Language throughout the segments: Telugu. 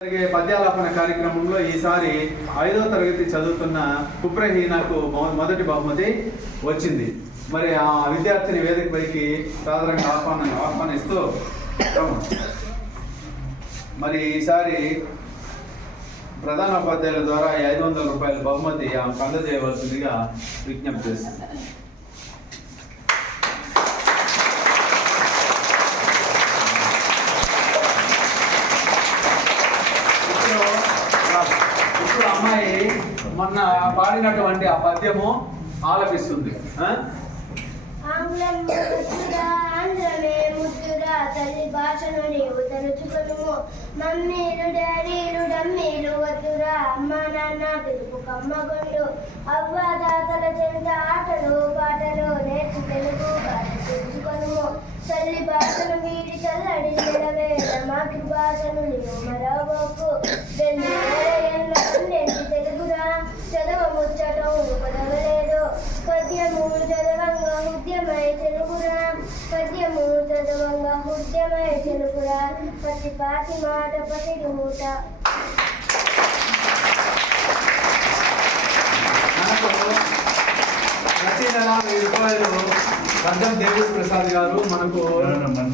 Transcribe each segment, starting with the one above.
పద్యాలాపన కార్యక్రమంలో ఈసారి 5వ తరగతి చదువుతున్న కుప్రహీనకు మొదటి బహుమతి వచ్చింది. మరి ఆ విద్యార్థిని వేదిక పైకి సాధారణంగా ఆహ్వానిస్తూ మరి ఈసారి ప్రధానోపాధ్యాయుల ద్వారా 500 రూపాయల బహుమతి ఆమెకు అందజేయవలసిందిగా విజ్ఞప్తి చేస్తుంది. ఇప్పుడు అమ్మాయి మొన్న పాడినటువంటి ఆ పద్యము ఆలపిస్తుంది. తల్లి భాషను నీవు తలుచుకొనుము, మమ్మీలు డాడీలు డమ్మీలు వద్దురా, అమ్మ నాన్న తెలుగు కమ్మగొండు, అవ్వ తాతల చెంత ఆటలు పాటలు నేర్చి తెలుగు భాష తెలుసుకొనుము, తల్లి భాషను వీడి చల్లడి నిలవేళ మాతృభాషను నీవు మరవకు, రెండేంటి తెలుగురా చదవ ముచ్చటం పదవలేదు, పద్యము చదవంగా హృద్యమై తెలుగురా, పద్యము చదవంగా హృద్యమై తెలుగురా, పతి పాతి మాట పతి మూట. ప్రతి నెల 1000 రూపాయలు గడ్డం దేవి ప్రసాద్ గారు మనకు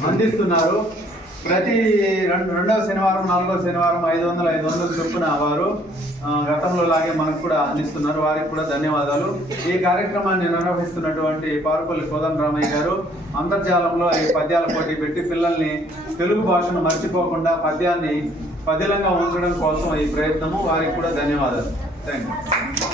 అందిస్తున్నారు. ప్రతి రెండవ శనివారం 4వ శనివారం 500 చొప్పున వారు గతంలో లాగే మనకు కూడా అందిస్తున్నారు. వారికి కూడా ధన్యవాదాలు. ఈ కార్యక్రమాన్ని నిర్వహిస్తున్నటువంటి పారుపల్లి కోదండరామయ్య గారు అంతర్జాలంలో ఈ పద్యాల పోటీ పెట్టి పిల్లల్ని తెలుగు భాషను మర్చిపోకుండా పద్యాన్ని పదిలంగా ఉంచడం కోసం ఈ ప్రయత్నము. వారికి కూడా ధన్యవాదాలు. Thank you.